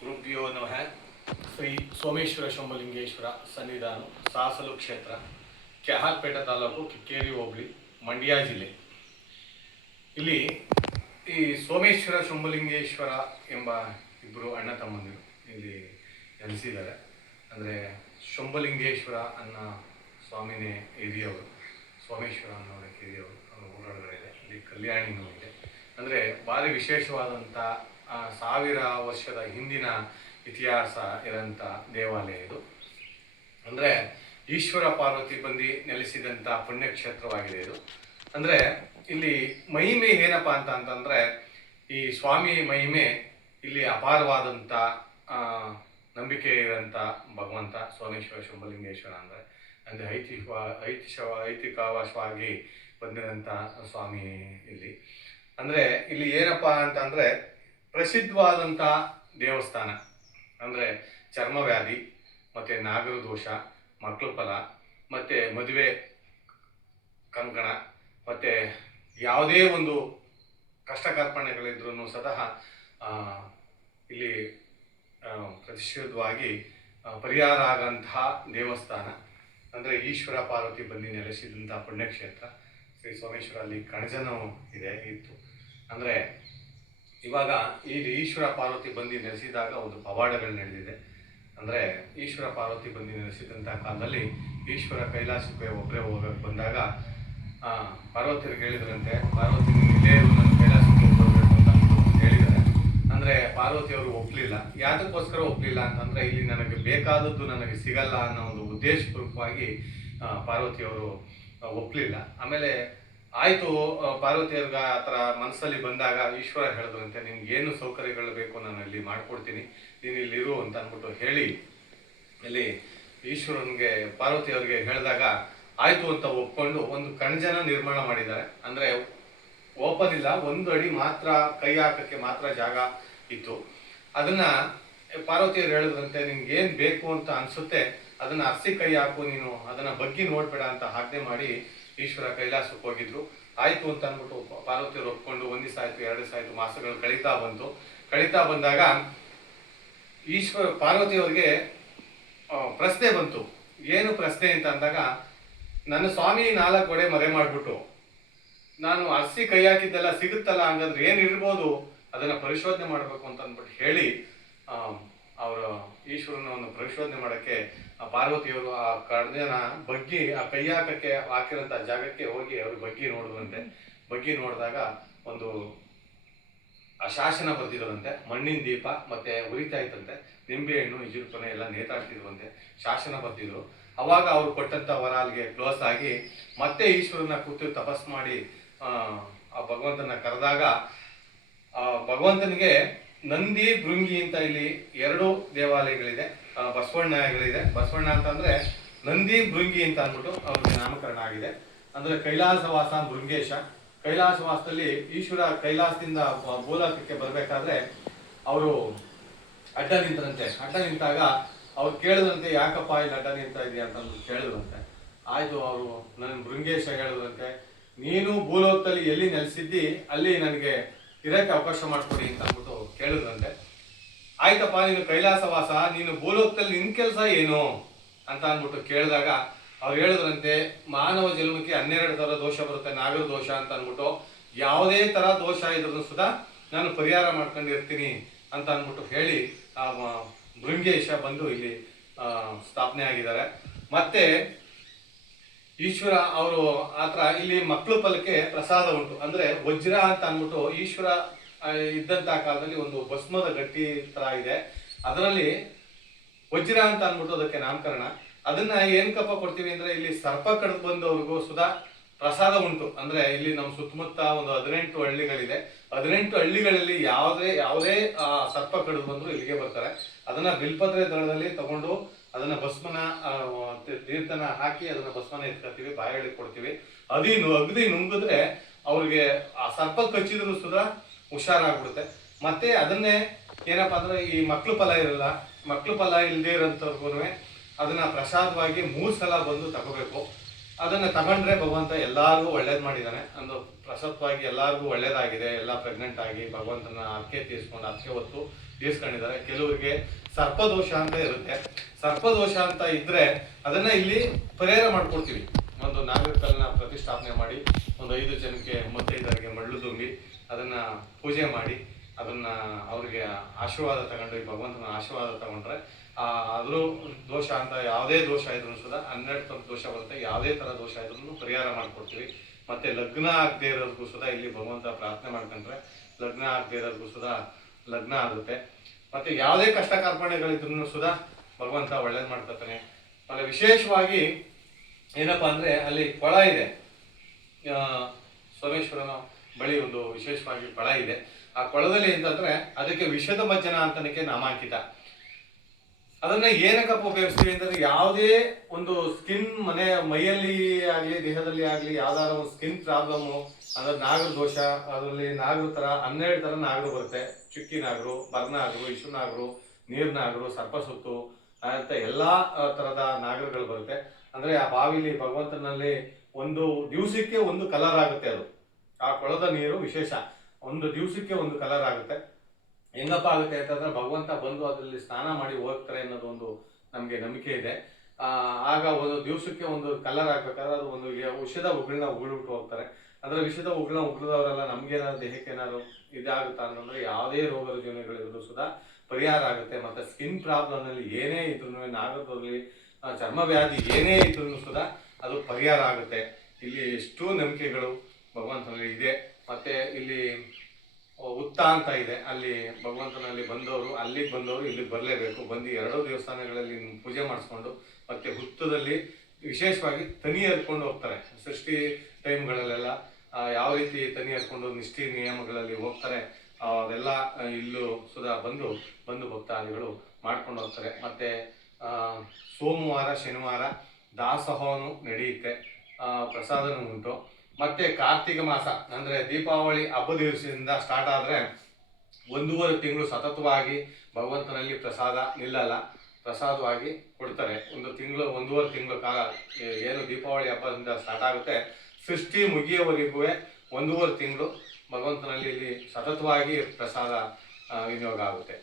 ಗುರುಭ್ಯೋ ನಮಃ. ಶ್ರೀ ಸೋಮೇಶ್ವರ ಶಂಭುಲಿಂಗೇಶ್ವರ ಸನ್ನಿಧಾನ, ಸಾಸಲು ಕ್ಷೇತ್ರ, ಕೆಹಾರ್ಪೇಟ ತಾಲೂಕು, ಕಿಕ್ಕೇರಿ ಹೋಬಳಿ, ಮಂಡ್ಯ ಜಿಲ್ಲೆ. ಇಲ್ಲಿ ಈ ಸೋಮೇಶ್ವರ ಶಂಭುಲಿಂಗೇಶ್ವರ ಎಂಬ ಇಬ್ಬರು ಅಣ್ಣ ತಮ್ಮಂದಿರು ಇಲ್ಲಿ ನೆಲೆಸಿದ್ದಾರೆ. ಅಂದರೆ ಶಂಭುಲಿಂಗೇಶ್ವರ ಅನ್ನೋ ಸ್ವಾಮಿನೇ ಹಿರಿಯವರು, ಸೋಮೇಶ್ವರ ಅನ್ನೋರ ಹಿರಿಯವರು. ಊರೊಳಗಡೆ ಇದೆ, ಇಲ್ಲಿ ಕಲ್ಯಾಣಿನೂ ಇದೆ. ಅಂದರೆ ಭಾರಿ ವಿಶೇಷವಾದಂಥ 1000 ವರ್ಷದ ಹಿಂದಿನ ಇತಿಹಾಸ ಇರೋಂಥ ದೇವಾಲಯ ಇದು. ಅಂದರೆ ಈಶ್ವರ ಪಾರ್ವತಿ ಬಂದು ನೆಲೆಸಿದಂಥ ಪುಣ್ಯಕ್ಷೇತ್ರವಾಗಿದೆ ಇದು. ಅಂದರೆ ಇಲ್ಲಿ ಮಹಿಮೆ ಏನಪ್ಪ ಅಂತಂದರೆ, ಈ ಸ್ವಾಮಿ ಮಹಿಮೆ ಇಲ್ಲಿ ಅಪಾರವಾದಂಥ ನಂಬಿಕೆ ಇರೋಂಥ ಭಗವಂತ ಸೋಮೇಶ್ವರ ಶಂಭುಲಿಂಗೇಶ್ವರ ಅಂದರೆ ಐತಿಹಾಸಿಕವಾಗಿ ಬಂದಿರೋಂಥ ಸ್ವಾಮಿ ಇಲ್ಲಿ. ಅಂದರೆ ಇಲ್ಲಿ ಏನಪ್ಪ ಅಂತಂದರೆ ಪ್ರಸಿದ್ಧವಾದಂಥ ದೇವಸ್ಥಾನ. ಅಂದರೆ ಚರ್ಮವ್ಯಾಧಿ ಮತ್ತು ನಾಗರ ದೋಷ, ಮಕ್ಕಳು ಫಲ ಮತ್ತು ಮದುವೆ ಕಂಕಣ ಮತ್ತು ಯಾವುದೇ ಒಂದು ಕಷ್ಟ ಕಾರ್ಪಣ್ಯಗಳಿದ್ರೂ ಸತಃ ಇಲ್ಲಿ ಪ್ರತಿಷ್ಠಿತವಾಗಿ ಪರಿಹಾರ ಆಗೋಂತಹ ದೇವಸ್ಥಾನ. ಅಂದರೆ ಈಶ್ವರ ಪಾರ್ವತಿ ಬಂದು ನೆಲೆಸಿದಂಥ ಪುಣ್ಯಕ್ಷೇತ್ರ ಶ್ರೀ ಸೋಮೇಶ್ವರ. ಅಲ್ಲಿ ಕಣಜನೂ ಇತ್ತು. ಅಂದರೆ ಇವಾಗ ಈ ಈಶ್ವರ ಪಾರ್ವತಿ ಬಂದು ನೆಲೆಸಿದಾಗ ಒಂದು ಪವಾಡಗಳು ನಡೆದಿದೆ. ಅಂದರೆ ಈಶ್ವರ ಪಾರ್ವತಿ ಬಂದು ನೆಲೆಸಿದಂಥ ಕಾಲದಲ್ಲಿ ಈಶ್ವರ ಕೈಲಾಸಕ್ಕೆ ಒಬ್ಬರೇ ಹೋಗಕ್ಕೆ ಬಂದಾಗ ಪಾರ್ವತಿಯರಿಗೆ ಹೇಳಿದ್ರಂತೆ, ಪಾರ್ವತಿ ಇಲ್ಲೇ ನನ್ನ ಕೈಲಾಸಕ್ಕೆ ಹೋಗಬೇಕು ಅಂತ ಹೇಳಿದ್ದಾರೆ. ಅಂದರೆ ಪಾರ್ವತಿಯವರು ಒಪ್ಪಲಿಲ್ಲ. ಯಾತಕ್ಕೋಸ್ಕರ ಒಪ್ಪಲಿಲ್ಲ ಅಂತಂದರೆ, ಇಲ್ಲಿ ನನಗೆ ಬೇಕಾದದ್ದು ನನಗೆ ಸಿಗಲ್ಲ ಅನ್ನೋ ಒಂದು ಉದ್ದೇಶಪೂರ್ವಕವಾಗಿ ಪಾರ್ವತಿಯವರು ಒಪ್ಪಲಿಲ್ಲ. ಆಮೇಲೆ ಆಯಿತು, ಪಾರ್ವತಿಯವ್ರಿಗೆ ಆ ಥರ ಮನಸ್ಸಲ್ಲಿ ಬಂದಾಗ ಈಶ್ವರ ಹೇಳಿದ್ರಂತೆ, ನಿಮ್ಗೆ ಏನು ಸೌಕರ್ಯಗಳು ಬೇಕು ನಾನು ಇಲ್ಲಿ ಮಾಡಿಕೊಡ್ತೀನಿ, ನೀನು ಇಲ್ಲಿರು ಅಂತ ಅಂದ್ಬಿಟ್ಟು ಹೇಳಿ ಇಲ್ಲಿ ಈಶ್ವರನಿಗೆ ಪಾರ್ವತಿಯವ್ರಿಗೆ ಹೇಳಿದಾಗ ಆಯಿತು ಅಂತ ಒಪ್ಕೊಂಡು ಒಂದು ಕಣಜನ ನಿರ್ಮಾಣ ಮಾಡಿದ್ದಾರೆ. ಅಂದರೆ ಓಪನ್ ಇಲ್ಲ, 1 ಅಡಿ ಮಾತ್ರ ಕೈ ಹಾಕಕ್ಕೆ ಮಾತ್ರ ಜಾಗ ಇತ್ತು. ಅದನ್ನು ಪಾರ್ವತಿಯವ್ರು ಹೇಳಿದ್ರಂತೆ, ನಿಮ್ಗೆ ಏನು ಬೇಕು ಅಂತ ಅನಿಸುತ್ತೆ ಅದನ್ನು ಅರ್ಸಿ ಕೈ ಹಾಕು, ನೀನು ಅದನ್ನು ಬಗ್ಗಿ ನೋಡ್ಬೇಡ ಅಂತ ಆಜ್ಞೆ ಮಾಡಿ ಈಶ್ವರ ಕೈಲಾಸಕ್ಕೆ ಹೋಗಿದ್ರು. ಆಯಿತು ಅಂತ ಅಂದ್ಬಿಟ್ಟು ಪಾರ್ವತಿಯವರು ಒಪ್ಕೊಂಡು 1 ದಿವಸ ಆಯಿತು, 2 ದಿವಸ ಆಯಿತು, ಮಾಸಗಳು ಕಳೀತಾ ಬಂದಾಗ ಪಾರ್ವತಿಯವ್ರಿಗೆ ಪ್ರಶ್ನೆ ಬಂತು. ಏನು ಪ್ರಶ್ನೆ ಅಂತ ಅಂದಾಗ, ನನ್ನ ಸ್ವಾಮಿ 4 ಗೋಡೆ ಮರೆ ಮಾಡಿಬಿಟ್ಟು ನಾನು ಅರ್ಸಿ ಕೈ ಹಾಕಿದ್ದೆಲ್ಲ ಸಿಗುತ್ತಲ್ಲ, ಹಂಗಂದ್ರೆ ಏನಿರ್ಬೋದು ಅದನ್ನು ಪರಿಶೋಧನೆ ಮಾಡಬೇಕು ಅಂತ ಅಂದ್ಬಿಟ್ಟು ಹೇಳಿ ಅವರ ಈಶ್ವರನವನ್ನು ಪರಿಶೋಧನೆ ಮಾಡೋಕ್ಕೆ ಪಾರ್ವತಿಯವರು ಆ ಕಣಜನ ಬಗ್ಗಿ ಆ ಕೈ ಹಾಕಕ್ಕೆ ಹಾಕಿರೋಂಥ ಜಾಗಕ್ಕೆ ಹೋಗಿ ಅವರು ಬಗ್ಗಿ ನೋಡಿದ್ರಂತೆ. ಬಗ್ಗಿ ನೋಡಿದಾಗ ಒಂದು ಆ ಶಾಸನ ಬರ್ತಿದ್ರಂತೆ, ಮಣ್ಣಿನ ದೀಪ ಮತ್ತೆ ಉರಿತಾ ಇತ್ತಂತೆ, ನಿಂಬೆ ಹಣ್ಣು ಇಜುರ್ಪನೆ ಎಲ್ಲ ನೇತಾಡ್ತಿದ್ರಂತೆ, ಶಾಸನ ಬರ್ತಿದ್ರು. ಅವಾಗ ಅವ್ರು ಕೊಟ್ಟಂಥ ವರ ಅಲ್ಲಿಗೆ ಕ್ಲೋಸ್ ಆಗಿ ಮತ್ತೆ ಈಶ್ವರನ ಕೂತು ತಪಸ್ ಮಾಡಿ ಆ ಭಗವಂತನ ಕರೆದಾಗ ಆ ಭಗವಂತನಿಗೆ ನಂದಿ ಭೃಂಗಿ ಅಂತ ಇಲ್ಲಿ 2 ದೇವಾಲಯಗಳಿದೆ, ಬಸವಣ್ಣಗಳಿದೆ. ಬಸವಣ್ಣ ಅಂತಂದ್ರೆ ನಂದಿ ಭೃಂಗಿ ಅಂತ ಅಂದ್ಬಿಟ್ಟು ಅವ್ರಿಗೆ ನಾಮಕರಣ ಆಗಿದೆ. ಅಂದ್ರೆ ಕೈಲಾಸವಾಸ ಭೃಂಗೇಶ. ಕೈಲಾಸವಾಸದಲ್ಲಿ ಈಶ್ವರ ಕೈಲಾಸದಿಂದ ಭೂಲೋಕಕ್ಕೆ ಬರಬೇಕಾದ್ರೆ ಅವರು ಅಡ್ಡ ನಿಂತರಂತೆ. ಅಡ್ಡ ನಿಂತಾಗ ಅವ್ರು ಕೇಳಿದ್ರಂತೆ, ಯಾಕಪ್ಪ ಇಲ್ಲಿ ಅಡ್ಡ ನಿಂತ ಇದೆಯಾ ಅಂತ ಕೇಳಿದ್ರಂತೆ. ಆಯ್ತು, ಅವರು ನನ್ನ ಭೃಂಗೇಶ ಹೇಳಿದ್ರಂತೆ, ನೀನು ಭೂಲೋಕದಲ್ಲಿ ಎಲ್ಲಿ ನೆಲೆಸಿದ್ದಿ ಅಲ್ಲಿ ನನಗೆ ಇರಕ್ಕೆ ಅವಕಾಶ ಮಾಡಿಕೊಡಿ ಅಂತ ಅಂದ್ಬಿಟ್ಟು ಕೇಳಿದ್ರಂತೆ. ಆಯ್ತಪ್ಪ, ನೀನು ಕೈಲಾಸವಾಸ, ನೀನು ಭೂಲೋಕದಲ್ಲಿ ನಿನ್ನ ಕೆಲಸ ಏನು ಅಂತ ಅಂದ್ಬಿಟ್ಟು ಕೇಳಿದಾಗ ಅವ್ರು ಹೇಳಿದ್ರಂತೆ, ಮಾನವ ಜನ್ಮಕ್ಕೆ 12 ಥರ ದೋಷ ಬರುತ್ತೆ, ನಾಗರ ದೋಷ ಅಂತ ಅಂದ್ಬಿಟ್ಟು ಯಾವುದೇ ಥರ ದೋಷ ಇದ್ರೂ ಸುಧಾ ನಾನು ಪರಿಹಾರ ಮಾಡ್ಕೊಂಡಿರ್ತೀನಿ ಅಂತ ಅಂದ್ಬಿಟ್ಟು ಹೇಳಿ ಆ ಭೃಂಗೇಶ ಬಂದು ಇಲ್ಲಿ ಸ್ಥಾಪನೆ ಆಗಿದ್ದಾರೆ. ಮತ್ತೆ ಈಶ್ವರ ಅವರು ಆತರ ಇಲ್ಲಿ ಮಕ್ಕಳು ಫಲಕ್ಕೆ ಪ್ರಸಾದ ಉಂಟು. ಅಂದ್ರೆ ವಜ್ರ ಅಂತ ಅಂದ್ಬಿಟ್ಟು ಈಶ್ವರ ಇದ್ದಂತ ಕಾಲದಲ್ಲಿ ಒಂದು ಭಸ್ಮದ ಗಟ್ಟಿ ತರ ಇದೆ, ಅದರಲ್ಲಿ ವಜ್ರ ಅಂತ ಅಂದ್ಬಿಟ್ಟು ಅದಕ್ಕೆ ನಾಮಕರಣ. ಅದನ್ನ ಏನಕ್ಕಪ್ಪ ಕೊಡ್ತೀವಿ ಅಂದ್ರೆ, ಇಲ್ಲಿ ಸರ್ಪ ಕಡ್ದು ಬಂದವ್ರಿಗೂ ಸುಧಾ ಪ್ರಸಾದ ಉಂಟು. ಅಂದ್ರೆ ಇಲ್ಲಿ ನಮ್ಮ ಸುತ್ತಮುತ್ತ ಒಂದು 18 ಹಳ್ಳಿಗಳಿದೆ. 18 ಹಳ್ಳಿಗಳಲ್ಲಿ ಯಾವುದೇ ಸರ್ಪ ಕಡ್ದು ಬಂದ್ರು ಇಲ್ಲಿಗೆ ಬರ್ತಾರೆ. ಅದನ್ನ ಬಿಲ್ಪತ್ರೆ ದಳದಲ್ಲಿ ತಗೊಂಡು ಅದನ್ನ ಭಸ್ಮನ ತೀರ್ಥನ ಹಾಕಿ ಅದನ್ನ ಭಸ್ಮನ ಎತ್ಕೊಳ್ತೀವಿ, ಬಾಯಲ್ಲಿ ಕೊಡ್ತೀವಿ. ಅಗದಿ ನುಂಗಿದ್ರೆ ಅವ್ರಿಗೆ ಆ ಸರ್ಪ ಕಚ್ಚಿದ್ರು ಸುಧಾ ಹುಷಾರಾಗ್ಬಿಡುತ್ತೆ. ಮತ್ತೆ ಅದನ್ನೇ ಏನಪ್ಪಾ ಅಂದ್ರೆ, ಈ ಮಕ್ಳು ಫಲ ಇರಲ್ಲ, ಮಕ್ಳು ಫಲ ಇಲ್ಲದೆ ಇರೋಂಥವ್ರಿಗೂ ಅದನ್ನ ಪ್ರಸಾದವಾಗಿ 3 ಸಲ ಬಂದು ತಗೋಬೇಕು. ಅದನ್ನು ತಗೊಂಡ್ರೆ ಭಗವಂತ ಎಲ್ಲರಿಗೂ ಒಳ್ಳೇದು ಮಾಡಿದ್ದಾನೆ. ಒಂದು ಪ್ರಸಕ್ತವಾಗಿ ಎಲ್ಲರಿಗೂ ಒಳ್ಳೇದಾಗಿದೆ. ಎಲ್ಲ ಪ್ರೆಗ್ನೆಂಟ್ ಆಗಿ ಭಗವಂತನ ಹರಕೆ ತೀರಿಸ್ಕೊಂಡು ಹರಕೆ ಹೊತ್ತು ತೀರಿಸ್ಕೊಂಡಿದ್ದಾರೆ. ಕೆಲವರಿಗೆ ಸರ್ಪದೋಷ ಅಂತ ಇರುತ್ತೆ. ಸರ್ಪದೋಷ ಅಂತ ಇದ್ರೆ ಅದನ್ನ ಇಲ್ಲಿ ಪರಿಹಾರ ಮಾಡ್ಕೊಡ್ತೀವಿ. ಒಂದು ನಾಗರಿಕರನ್ನ ಪ್ರತಿಷ್ಠಾಪನೆ ಮಾಡಿ ಒಂದು 5 ಜನಕ್ಕೆ 35ರಿಗೆ ಮಳ್ಳು ತುಂಬಿ ಅದನ್ನ ಪೂಜೆ ಮಾಡಿ ಅದನ್ನ ಅವ್ರಿಗೆ ಆಶೀರ್ವಾದ ತಗೊಂಡು ಈ ಭಗವಂತನ ಆಶೀರ್ವಾದ ತಗೊಂಡ್ರೆ ಅದ್ರ ದೋಷ ಅಂತ ಯಾವುದೇ ದೋಷ ಇದ್ರೂ ಸುದಾ 12 ದೋಷ ಬರುತ್ತೆ. ಯಾವುದೇ ಥರ ದೋಷ ಇದ್ರೂ ಪರಿಹಾರ ಮಾಡಿಕೊಡ್ತೀವಿ. ಮತ್ತೆ ಲಗ್ನ ಆಗದೆ ಇರೋದಕ್ಕೂ ಸುದಾ ಇಲ್ಲಿ ಭಗವಂತ ಪ್ರಾರ್ಥನೆ ಮಾಡ್ಕೊಂಡ್ರೆ ಲಗ್ನ ಆಗದೆ ಇರೋದಕ್ಕೂ ಸುದಾ ಲಗ್ನ ಆಗುತ್ತೆ. ಮತ್ತೆ ಯಾವುದೇ ಕಷ್ಟ ಕಾರ್ಪಣ್ಯಗಳಿದ್ರೂ ಸುದಾ ಭಗವಂತ ಒಳ್ಳೇದು ಮಾಡ್ಕೊತಾನೆ. ಆಮೇಲೆ ವಿಶೇಷವಾಗಿ ಏನಪ್ಪಾ ಅಂದ್ರೆ ಅಲ್ಲಿ ಕೊಳ ಇದೆ. ಸೋಮೇಶ್ವರನ ಬಳಿ ಒಂದು ವಿಶೇಷವಾಗಿ ಕೊಳ ಇದೆ. ಆ ಕೊಳದಲ್ಲಿ ಅಂತಂದ್ರೆ ಅದಕ್ಕೆ ವಿಷದ ಮಜ್ಜನ ಅಂತನಕ್ಕೆ ನಾಮಾಂಕಿತ. ಅದನ್ನ ಏನಕ್ಕಪ್ಪ ಉಪಯೋಗಿಸ್ತೀವಿ ಅಂತಂದ್ರೆ ಯಾವುದೇ ಒಂದು ಸ್ಕಿನ್ ಮೈಯಲ್ಲಿ ಆಗ್ಲಿ ದೇಹದಲ್ಲಿ ಆಗ್ಲಿ ಯಾವ್ದಾರ ಒಂದು ಸ್ಕಿನ್ ಪ್ರಾಬ್ಲಮ್ ಅಂದ್ರೆ ನಾಗರ ದೋಷ, ಅದರಲ್ಲಿ ನಾಗರ ತರ 12 ತರ ನಾಗರು ಬರುತ್ತೆ. ಚುಕ್ಕಿ ನಾಗರು, ಬರ್ನಾಗರು, ಇಶು ನಾಗರು, ನೀರ್ ನಾಗರು, ಸರ್ಪಸುತ್ತು ಅಂತ ಎಲ್ಲಾ ತರದ ನಾಗರುಗಳು ಬರುತ್ತೆ. ಅಂದ್ರೆ ಆ ಬಾವಿಲಿ ಭಗವಂತನಲ್ಲಿ ಒಂದು ದಿವಸಕ್ಕೆ ಒಂದು ಕಲರ್ ಆಗುತ್ತೆ. ಅದು ಆ ಕೊಳದ ನೀರು ವಿಶೇಷ, ಒಂದು ದಿವಸಕ್ಕೆ ಒಂದು ಕಲರ್ ಆಗುತ್ತೆ. ಹೆಂಗಪ್ಪ ಆಗುತ್ತೆ ಅಂತಂದ್ರೆ ಭಗವಂತ ಬಂದು ಅದರಲ್ಲಿ ಸ್ನಾನ ಮಾಡಿ ಹೋಗ್ತಾರೆ ಅನ್ನೋದು ಒಂದು ನಮ್ಗೆ ನಂಬಿಕೆ ಇದೆ. ಆಗ ಒಂದು ದಿವಸಕ್ಕೆ ಒಂದು ಕಲರ್ ಆಗ್ಬೇಕಾದ್ರೆ ಅದು ಒಂದು ವಿಷದ ಉಗುಳನ್ನ ಉಗುಳ್ಬಿಟ್ಟು ಹೋಗ್ತಾರೆ. ಅಂದ್ರೆ ವಿಷದ ಉಗುಳನ್ನ ಉಗುಳಿದವರೆಲ್ಲ ನಮ್ಗೇನಾದ್ರು ದೇಹಕ್ಕೆ ಏನಾದ್ರು ಇದಾಗುತ್ತಾ ಅಂತಂದ್ರೆ ಯಾವುದೇ ರೋಗ ರುಜಿನಗಳಿದ್ರು ಸುದಾ ಪರಿಹಾರ ಆಗುತ್ತೆ. ಮತ್ತೆ ಸ್ಕಿನ್ ಪ್ರಾಬ್ಲಮ್ ನಲ್ಲಿ ಏನೇ ಇದ್ರು, ನಾಗರದಲ್ಲಿ ಚರ್ಮ ವ್ಯಾಧಿ ಏನೇ ಇದ್ರು ಸುದಾ ಅದು ಪರಿಹಾರ ಆಗುತ್ತೆ. ಇಲ್ಲಿ ಎಷ್ಟು ನಂಬಿಕೆಗಳು ಭಗವಂತನಲ್ಲಿ ಇದೆ. ಮತ್ತೆ ಇಲ್ಲಿ ಹುತ್ತ ಅಂತ ಇದೆ. ಅಲ್ಲಿ ಭಗವಂತನಲ್ಲಿ ಬಂದವರು ಅಲ್ಲಿಗೆ ಬಂದವರು ಇಲ್ಲಿಗೆ ಬರಲೇಬೇಕು. ಬಂದು 2 ದೇವಸ್ಥಾನಗಳಲ್ಲಿ ಪೂಜೆ ಮಾಡಿಸ್ಕೊಂಡು ಮತ್ತೆ ಹುತ್ತದಲ್ಲಿ ವಿಶೇಷವಾಗಿ ತನಿ ಹರ್ಕೊಂಡು ಹೋಗ್ತಾರೆ. ಸೃಷ್ಟಿ ಟೈಮ್ಗಳಲ್ಲೆಲ್ಲ ಯಾವ ರೀತಿ ತನಿ ಹರ್ಕೊಂಡು ನಿಷ್ಠೆ ನಿಯಮಗಳಲ್ಲಿ ಹೋಗ್ತಾರೆ ಅದೆಲ್ಲ ಇಲ್ಲೂ ಸುಧಾ ಬಂದು ಭಕ್ತಾದಿಗಳು ಮಾಡ್ಕೊಂಡು ಹೋಗ್ತಾರೆ. ಮತ್ತೆ ಸೋಮವಾರ ಶನಿವಾರ ದಾಸೋಹನು ನಡೆಯುತ್ತೆ, ಪ್ರಸಾದನೂ ಉಂಟು. ಮತ್ತೆ ಕಾರ್ತಿಕ ಮಾಸ ಅಂದ್ರೆ ದೀಪಾವಳಿ ಹಬ್ಬ ದಿವಸದಿಂದ ಸ್ಟಾರ್ಟ್ ಆದ್ರೆ 1.5 ತಿಂಗಳು ಸತತವಾಗಿ ಭಗವಂತನಲ್ಲಿ ಪ್ರಸಾದ ನಿಲ್ಲಲ್ಲ, ಪ್ರಸಾದವಾಗಿ ಕೊಡ್ತಾರೆ. 1.5 ತಿಂಗಳು ಕಾಲ ಏನು ದೀಪಾವಳಿ ಹಬ್ಬದಿಂದ ಸ್ಟಾರ್ಟ್ ಆಗುತ್ತೆ ಸೃಷ್ಟಿ ಮುಗಿಯುವವರೆಗೂ 1.5 ತಿಂಗಳು ಭಗವಂತನಲ್ಲಿ ಇಲ್ಲಿ ಸತತವಾಗಿ ಪ್ರಸಾದ ವಿನಿಯೋಗ ಆಗುತ್ತೆ.